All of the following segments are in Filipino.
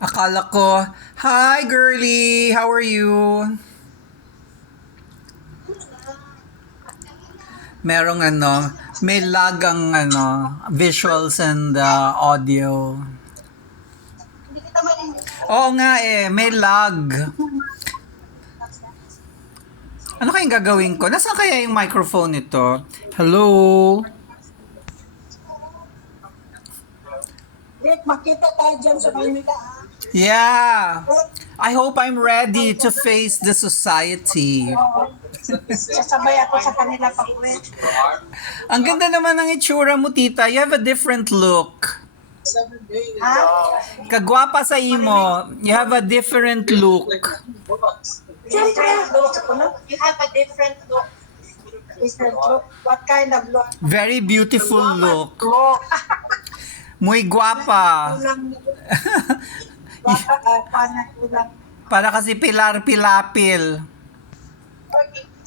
Akala ko, hi girly, how are you? Merong may lag ang visuals and audio. Oo nga may lag. Ano kayang gagawin ko? Nasaan kaya yung microphone nito? Hello? Rick, makita tayo dyan sa Maynila. Yeah. I hope I'm ready to face the society. Sasabay ako sa kanila pag-uwi. Ang ganda naman ng itsura mo, tita. You have a different look. Ha? Kagwapa sa imo. You have a different look. Siyempre, you have a different look. Different look? What kind of look? Very beautiful look. Look. Muy guwapa. Baka, panat ulang. Para kasi Pilar Pilapil.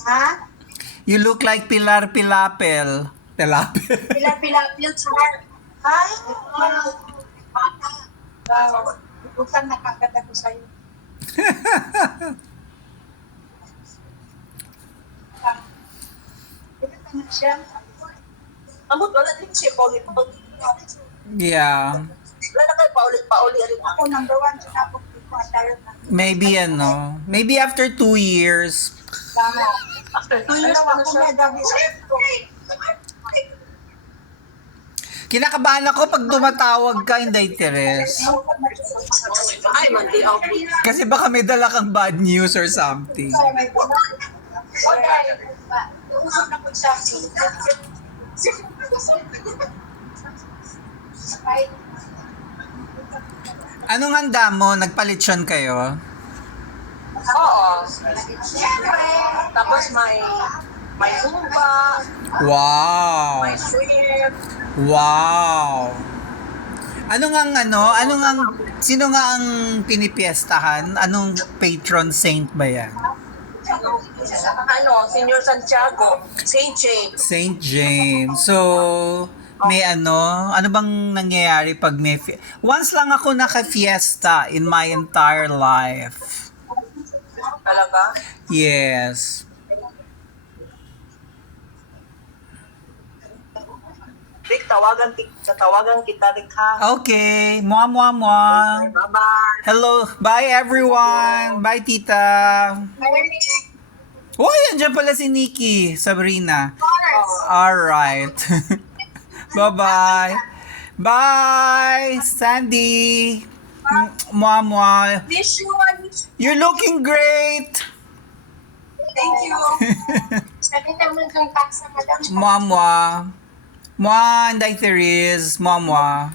Ha? You look like Pilar Pilapil. Pilapil. Pila-pila-pil char. Ay, bata. Wow. Utang na kagad ako sa'yo. Ito na siya. Amot, wala din siya. Paulit-paulit. Yeah. Wala na kayo paulit-paulit rin. Ako, number one, sinabog ko. Maybe maybe after 2 years. Tama. After 2 years pa na siya. Kinakabahan ako pag tumatawag ka, Inday Teres. Ay, mandi ako. Kasi baka may dala kang bad news or something. Usap na po siya. Anong handa mo? Nagpalitsyon kayo? Oo. Tapos may humba, Wow! may shrimp. Wow! Sino nga ang pinipiestahan? Anong patron saint ba yan? Senior Santiago, St. James. Saint James. So, may ano bang nangyayari pag once lang ako naka-fiesta in my entire life. Talaga? Yes. Rick, tatawagan kita, Rick, ha? Okay. Mua, mua, mua. Bye-bye. Hello. Bye, everyone. Bye, tita. Uy, andyan pala si Nikki, Sabrina. Alright. Bye-bye. Bye, Sandy. Mua, mua. Miss you. You're looking great. Thank you. Sabi naman kang paksa, madam. Mua, mua. Mua, Inday Therese. Mua, mua.